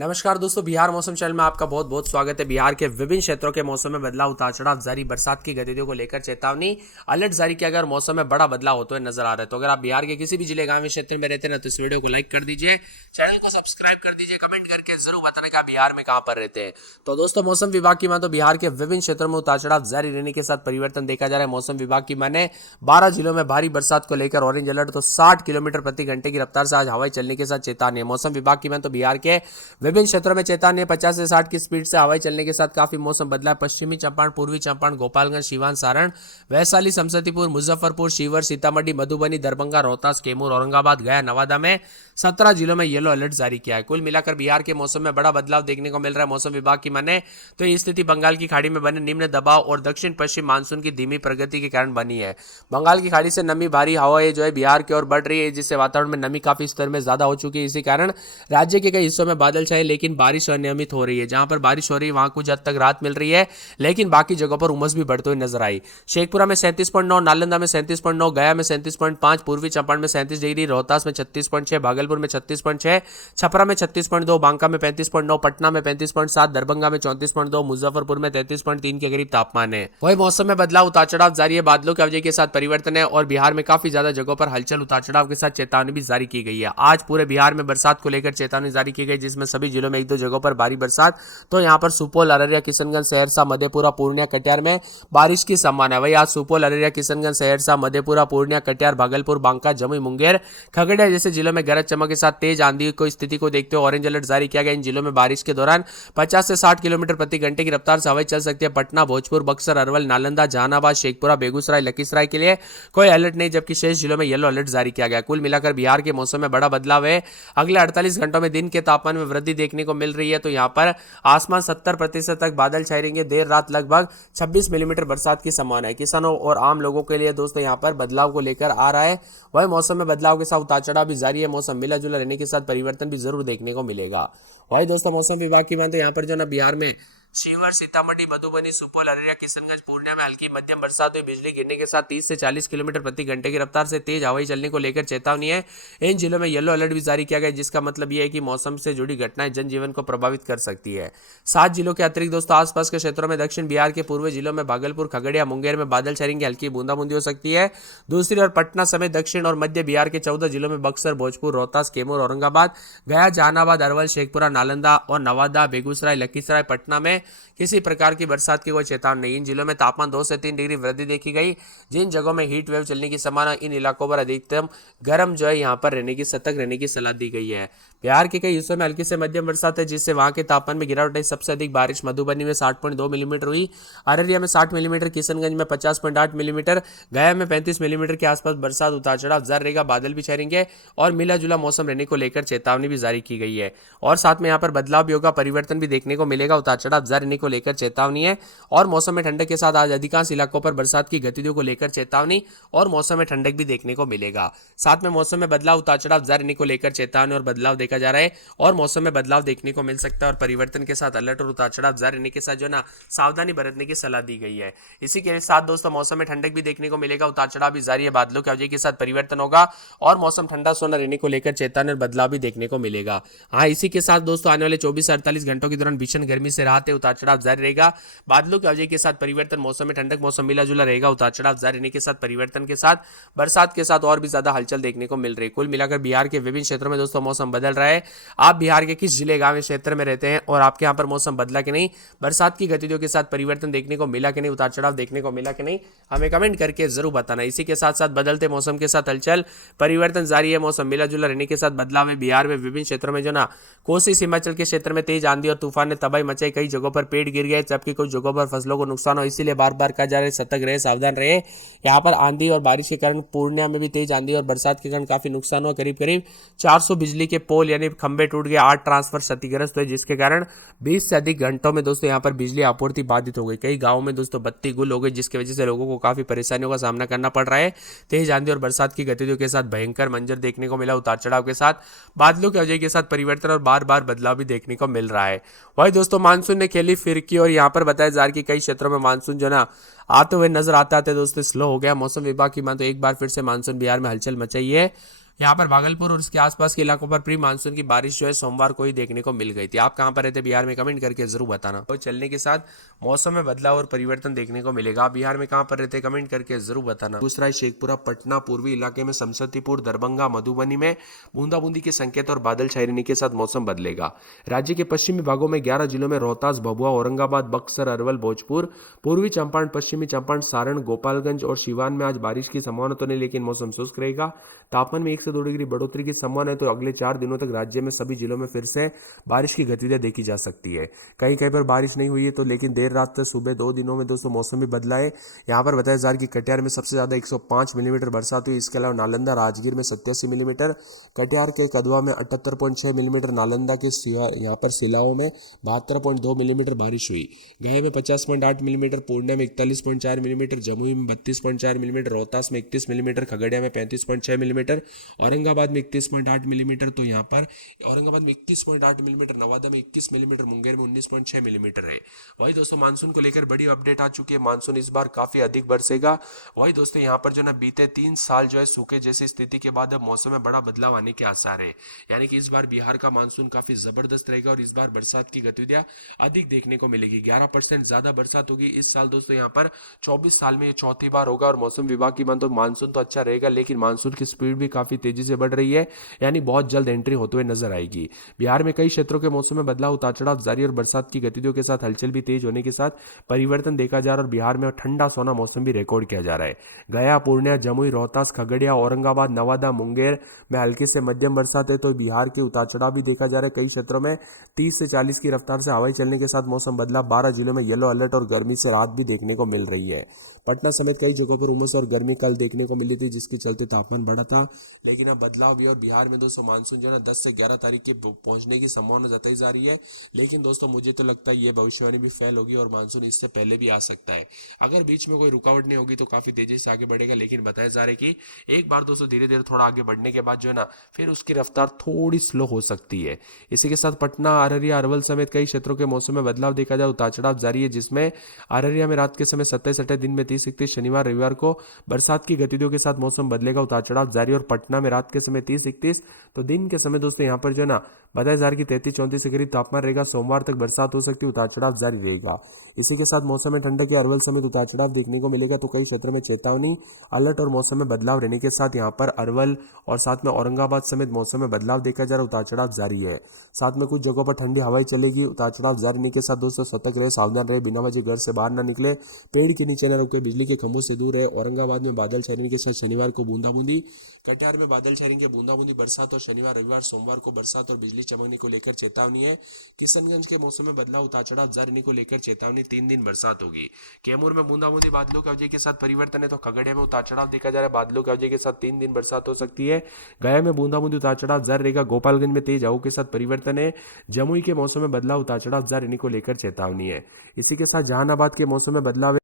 नमस्कार दोस्तों, बिहार मौसम चैनल में आपका बहुत बहुत स्वागत है। बिहार के विभिन्न क्षेत्रों के मौसम में बदलाव, उतार चढ़ाव जारी, बरसात की गतिविधियों को लेकर चेतावनी अलर्ट जारी किया गया और मौसम में बड़ा बदलाव होते हुए नजर आ रहा है। तो अगर आप बिहार के किसी भी जिले गांव क्षेत्र में रहते हैं तो इस वीडियो को लाइक कर दीजिए, चैनल को सब्सक्राइब कर दीजिए, कमेंट करके जरूर बताना कि आप बिहार में कहां पर रहते हैं। तो दोस्तों, मौसम विभाग की माने तो बिहार के विभिन्न क्षेत्रों में उतार चढ़ाव जारी रहने के साथ परिवर्तन देखा जा रहा है। मौसम विभाग की माने 12 जिलों में भारी बरसात को लेकर ऑरेंज अलर्ट, तो 60 किलोमीटर प्रति घंटे की रफ्तार से आज हवाई चलने के साथ चेतावनी है। मौसम विभाग की माने तो बिहार के विभिन्न क्षेत्रों में चेतावनी 50 से 60 की स्पीड से हवाई चलने के साथ काफी मौसम बदला। पश्चिमी चंपारण, पूर्वी चंपारण, गोपालगंज, सिवान, सारण, वैशाली, समस्तीपुर, मुजफ्फरपुर, शिवहर, सीतामढ़ी, मधुबनी, दरभंगा, रोहतास, कैमूर, औरंगाबाद, गया, नवादा में 17 जिलों में येलो अलर्ट जारी किया है। कुल मिलाकर बिहार के मौसम में बड़ा बदलाव देखने को मिल रहा है। मौसम विभाग की माने तो ये स्थिति बंगाल की खाड़ी में बने निम्न दबाव और दक्षिण पश्चिम मानसून की धीमी प्रगति के कारण बनी है। बंगाल की खाड़ी से नमी भारी हवाएं जो है बिहार की ओर बढ़ रही है, जिससे वातावरण में नमी काफी स्तर में ज्यादा हो चुकी है। इसी कारण राज्य के कई हिस्सों में बादल छाए लेकिन बारिश अनियमित हो रही है। जहां पर बारिश हो रही है वहां कुछ हद तक राहत मिल रही है, लेकिन बाकी जगहों पर उमस भी बढ़ते हुए नजर आई। शेखपुरा में 37.9, नालंदा में 37.9, गया में 37.5, पूर्वी चंपारण में 37 डिग्री, रोहतास में 36.6, भागलपुर में 36.6, छपरा में 36.2, बांका में 35.9, पटना में 35.7, दरभंगा में 34.2, मुजफ्फरपुर में 33.3 के करीब तापमान है। वही मौसम में बदलाव, उतार चढ़ाव जारी है, बादलों की अवधि के साथ परिवर्तन है और बिहार में काफी ज्यादा जगहों पर हलचल, उतार चढ़ाव के साथ चेतावनी भी जारी की गई है। आज पूरे बिहार में बरसात को लेकर चेतावनी जारी की गई, जिसमें सभी जिलों में एक दो जगहों पर भारी बरसात, तो यहाँ पर सुपौल, अररिया, किशनगंज, सहरसा, मधेपुरा, पूर्णिया, कटिहार में बारिश की संभावना है। वही आज सुपौल, अररिया, किशनगंज, सहरसा, मधेपुरा, पूर्णिया, कटिहार, भागलपुर, बांका, जमुई, मुंगेर, खगड़िया जैसे जिलों में गरज चमक के साथ तेज आंधी को स्थिति को देखते हुए ऑरेंज अलर्ट जारी किया गया। इन जिलों में बारिश के दौरान 50 से 60 किलोमीटर प्रति घंटे की रफ्तार से हवाई चल सकती है। पटना, भोजपुर, बक्सर, अरवल, नालंदा, जहानाबाद, शेखपुरा, बेगूसराय, लखीसराय के लिए कोई अलर्ट नहीं, जबकि शेष जिलों में येलो अलर्ट जारी किया गया। कुल मिलाकर बिहार के मौसम में बड़ा बदलाव है। अगले 48 घंटों में दिन के तापमान में वृद्धि देखने को मिल रही है। तो यहाँ पर आसमान 70% तक बादल छाए रहेंगे। देर रात लगभग 26 मिलीमीटर बरसात की संभावना है। किसानों और आम लोगों के लिए दोस्तों यहाँ पर बदलाव को लेकर आ रहा है। वही मौसम में बदलाव के साथ उतार चढ़ाव भी जारी है। मौसम मिला जुला रहने के साथ परिवर्तन भी जरूर देखने को मिलेगा। वही दोस्तों, मौसम विभाग की माने तो यहाँ पर जो ना बिहार में शिवहर, सीतामढ़ी, मधुबनी, सुपौल, अररिया, किशनगंज, पूर्णिया में हल्की मध्यम बरसात हुई। बिजली गिरने के साथ 30 से 40 किलोमीटर प्रति घंटे की रफ्तार से तेज हवाई चलने को लेकर चेतावनी है। इन जिलों में येलो अलर्ट भी जारी किया गया, जिसका मतलब यह है कि मौसम से जुड़ी घटनाएं जनजीवन को प्रभावित कर सकती है। 7 जिलों के अतिरिक्त दोस्तों आसपास के क्षेत्रों में दक्षिण बिहार के पूर्वी जिलों में भागलपुर, खगड़िया, मुंगेर में बादल छाएंगे, हल्की बूंदाबूंदी हो सकती है। दूसरी ओर पटना समेत दक्षिण और मध्य बिहार के 14 जिलों में बक्सर, भोजपुर, रोहतास, कैमूर, औरंगाबाद, गया, जहानाबाद, अरवल, शेखपुरा, नालंदा और नवादा, बेगूसराय, लखीसराय, पटना में किसी प्रकार की बरसात की कोई चेतावनी नहीं। इन जिलों में तापमान 2 से 3 डिग्री वृद्धि देखी गई। जिन जगहों में हीट वेव चलने की संभावना, इन इलाकों पर अधिकतम गर्म जो है यहाँ पर सतर्क रहने की सलाह दी गई है। बिहार के कई हिस्सों में हल्की से मध्यम बरसात है, जिससे वहां के तापमान में गिरावट आई। सबसे अधिक बारिश मधुबनी में 60.2 मिलीमीटर हुई, अररिया में 60 मिलीमीटर, किशनगंज में 50.8 मिलीमीटर, गया में 35 मिलीमीटर के आसपास बरसात। उतार चढ़ाव जारी रहेगा, बादल भी छाएंगे और मिला जुला मौसम रहने को लेकर चेतावनी भी जारी की गई है। और साथ में यहाँ पर बदलाव भी होगा, परिवर्तन भी देखने को मिलेगा। उतार चढ़ाव जारी रहने को लेकर चेतावनी है और मौसम में ठंडक के साथ आज अधिकांश इलाकों पर बरसात की गतिविधियों को लेकर चेतावनी और मौसम में ठंडक भी देखने को मिलेगा। साथ में मौसम में बदलाव, उतार चढ़ाव जारी रहने को लेकर चेतावनी और बदलाव देखा जा रहा है और मौसम में बदलाव देखने को मिल सकता है और परिवर्तन के साथ अलर्ट और उतार चढ़ाव जारी रहने के साथ जो ना सावधानी बरतने की सलाह दी गई है। इसी के साथ दोस्तों मौसम में ठंडक भी देखने को मिलेगा, उतार चढ़ाव भी जारी है, बादलों की अवधि के साथ परिवर्तन होगा और मौसम ठंडा सोना रहने को लेकर चेतावनी और बदलाव भी देखने को मिलेगा। हाँ, इसी के साथ दोस्तों आने वाले 24 से 48 घंटों के दौरान भीषण गर्मी से राहत है, उतार चढ़ाव जारी रहेगा, बादलों की अवधि के साथ परिवर्तन, मौसम में ठंडक, मौसम मिला जुला रहेगा, उतार चढ़ाव जारी रहने के साथ परिवर्तन के साथ बरसात के साथ और भी ज्यादा हलचल देखने को मिल रही है। कुल मिलाकर बिहार के विभिन्न क्षेत्रों में दोस्तों मौसम बदल रहा है। आप बिहार के किस जिले, गांव, क्षेत्र में रहते हैं और आपके यहाँ पर मौसम बदला कि नहीं, बरसात की गतिविधियों के साथ परिवर्तन देखने को मिला कि नहीं, उतार चढ़ाव देखने को मिला कि नहीं, हमें कमेंट करके जरूर बताना। इसी के साथ साथ बदलते मौसम के साथ हलचल, परिवर्तन जारी है, मौसम मिला जुला रहने के साथ बदलाव है। बिहार में विभिन्न क्षेत्रों में जो ना कोसी हिमाचल के क्षेत्र में तेज आंधी और तूफान ने तबाही मचाई, कई जगहों पर पेड़ गिर गए, जबकि कुछ जगहों पर फसलों को नुकसान हो। इसीलिए बार बार कहा जा रहा है सतर्क रहे, सावधान रहे। यहाँ पर आंधी और बारिश के कारण पूर्णिया में भी तेज आंधी और बरसात के कारण काफी नुकसान हुआ। करीब करीब 400 बिजली के पोल यानी खंभे टूट गए, 8 ट्रांसफर क्षतिग्रस्त हुए, जिसके कारण 20 से अधिक घंटों में दोस्तों यहाँ पर बिजली आपूर्ति बाधित हो गई। कई गांवों में दोस्तों बत्ती गुल हो गई, जिसकी वजह से लोगों को काफी परेशानियों का सामना करना पड़ रहा है। तेज आंधी और बरसात की गतिविधियों के साथ भयंकर मंजर देखने को मिला, उतार चढ़ाव के साथ बादलों की वजह के साथ परिवर्तन और बार बार बदलाव भी देखने को मिल रहा है। वही दोस्तों मानसून ने खेली फिरकी और यहाँ पर बताया जा रहा है कि कई क्षेत्रों में मानसून जो ना आते हुए नजर आता है दोस्तों स्लो हो गया। मौसम विभाग की मान तो एक बार फिर से मानसून बिहार में हलचल मचाई है। यहाँ पर भागलपुर और इसके आसपास के इलाकों पर प्री मानसून की बारिश जो है सोमवार को ही देखने को मिल गई थी। आप कहाँ पर रहते बिहार में, कमेंट करके जरूर बताना। तो चलने के साथ मौसम में बदलाव और परिवर्तन देखने को मिलेगा। आप बिहार में कहाँ पर रहते कमेंट करके जरूर बताना। बेगूसराय, शेखपुरा, पटना, पूर्वी इलाके में समस्तीपुर, दरभंगा, मधुबनी में बूंदाबूंदी के संकेत और बादल छाए रहने के साथ मौसम बदलेगा। राज्य के पश्चिमी भागों में 11 जिलों में रोहतास, भभुआ, औरंगाबाद, बक्सर, अरवल, भोजपुर, पूर्वी चंपारण, पश्चिमी चंपारण, सारण, गोपालगंज और सिवान में आज बारिश की संभावना तो नहीं, लेकिन मौसम शुष्क रहेगा। तापमान में 1 से 2 डिग्री बढ़ोतरी की संभावना है। तो अगले 4 दिनों तक राज्य में सभी जिलों में फिर से बारिश की गतिविधियां देखी जा सकती है। कहीं कहीं पर बारिश नहीं हुई है तो, लेकिन देर रात तक सुबह 2 दिनों में दोस्तों मौसम भी बदला है। यहाँ पर बताया जा रहा है कि कटिहार में सबसे ज्यादा 105 मिलीमीटर बरसात हुई। इसके अलावा नालंदा, राजगीर में 87 मिलीमीटर, कटिहार के कदवा में 78.6 मिलीमीटर, नालंदा के यहाँ पर सिलाओं में 72.2 मिलीमीटर बारिश हुई। गया में 50.8 मिलीमीटर, पूर्णिया में 41.4 मिलीमीटर, जमुई में 32.4 मिलीमीटर, रोहतास में 31 मिलीमीटर, खगड़िया में 35.6 मिलीमीटर, औरंगाबाद में 31.8 मिलीमीटर। तो यहाँ पर औरंगाबाद में 31.8 मिलीमीटर, नवादा में 21 मिलीमीटर, मुंगेर में 19.6 मिलीमीटर है। वही दोस्तों मानसून को लेकर बड़ी अपडेट आ चुकी है। मानसून इस बार काफी अधिक बरसेगा। वही दोस्तों यहाँ पर जो ना बीते 3 साल जो है सूखे जैसी स्थिति के बाद अब मौसम में बड़ा बदलाव आने के आसार है। यानी कि इस बार बिहार का मानसून काफी जबरदस्त रहेगा और इस बार बरसात की गतिविधियां अधिक देखने को मिलेगी। 11% ज्यादा बरसात होगी इस साल दोस्तों। यहाँ पर 24 साल में ये चौथी बार होगा। और मौसम विभाग की बात तो मानसून तो अच्छा रहेगा, लेकिन मानसून की स्पीड भी काफी तेजी से बढ़ रही है, यानी बहुत जल्द एंट्री होते हुए नजर आएगी। बिहार में कई क्षेत्रों के मौसम में बदलाव, उतार चढ़ाव जारी और बरसात की गतिविधियों के साथ हलचल भी तेज होने के साथ परिवर्तन देखा जा रहा है। और बिहार में ठंडा सोना मौसम भी रिकॉर्ड किया जा रहा है। गया, पूर्णिया, जमुई, रोहतास, खगड़िया, औरंगाबाद, नवादा, मुंगेर में हल्की से मध्यम बरसात है। तो बिहार के उतार चढ़ाव भी देखा जा रहा है। कई क्षेत्रों में 30 से 40 की रफ्तार से हवाई चलने के साथ मौसम बदला। 12 जिलों में येलो अलर्ट और गर्मी से राहत भी देखने को मिल रही है। पटना समेत कई जगहों पर उमस और गर्मी कल देखने को मिली थी, जिसके चलते तापमान बढ़ा था, लेकिन अब बदलाव भी। और बिहार में दोस्तों मानसून जो है 10 से 11 तारीख के पहुंचने की संभावना जताई जा रही है। लेकिन दोस्तों मुझे तो लगता है ये भविष्यवाणी भी फेल होगी और मानसून इससे पहले भी आ सकता है। अगर बीच में कोई रुकावट नहीं होगी तो काफी तेजी से आगे बढ़ेगा। लेकिन बताया जा रहा है कि एक बार दोस्तों धीरे धीरे थोड़ा आगे बढ़ने के बाद जो है ना फिर उसकी रफ्तार थोड़ी स्लो हो सकती है। इसी के साथ पटना, अररिया, अरवल समेत कई क्षेत्रों के मौसम में बदलाव देखा जाए, उतार चढ़ाव जारी है, जिसमें अररिया में रात के समय 27-28, दिन में 30-31, शनिवार रविवार को बरसात की गतिविधियों के साथ मौसम बदलेगा, उतार चढ़ाव जारी। और पटना में रात के समय 30-31, तो दिन के समय दोस्तों यहाँ पर जो है ना बताया जा रहा है कि 33-34 के करीब तापमान रहेगा। सोमवार तक बरसात हो सकती है, उतार चढ़ाव जारी रहेगा। इसी के साथ मौसम में ठंडक के अरवल समेत उतार चढ़ाव देखने को मिलेगा। तो कई क्षेत्रों में चेतावनी, अलर्ट और मौसम में बदलाव रहने के साथ यहाँ पर अरवल और साथ में औरंगाबाद समेत मौसम में बदलाव देखा जा रहा है, उतार चढ़ाव जारी है। साथ में कुछ जगहों पर ठंडी हवाएं चलेगी, उतार चढ़ाव जारी रहने के साथ दोस्तों सतर्क रहे, सावधान रहे, बिना वजह घर से बाहर न निकले, पेड़ के नीचे न रुके, बिजली के खंभों से दूर रहे। औरंगाबाद में बादल छाने के साथ शनिवार को बूंदाबूंदी, कटिहार में बादल छाएंगे, बूंदाबूंदी बरसात और शनिवार रविवार सोमवार को बरसात और बिजली चमकने को लेकर चेतावनी है। किशनगंज के मौसम में बदलाव, उतार चढ़ाव जारी को लेकर चेतावनी, 3 दिन बरसात होगी। कैमूर में बूंदाबूंदी बादलों की वजह के साथ परिवर्तन है। तो खगड़िया में उतार चढ़ाव देखा जा रहा है, बादलों की वजह के साथ 3 दिन बरसात हो सकती है। गया में बूंदाबूंदी उतार चढ़ाव जारी रहेगा। गोपालगंज में तेज हवाओं के साथ परिवर्तन है। जमुई के मौसम में बदलाव, उतार चढ़ाव जारी को लेकर चेतावनी है। इसी के साथ जहानाबाद के मौसम में बदलाव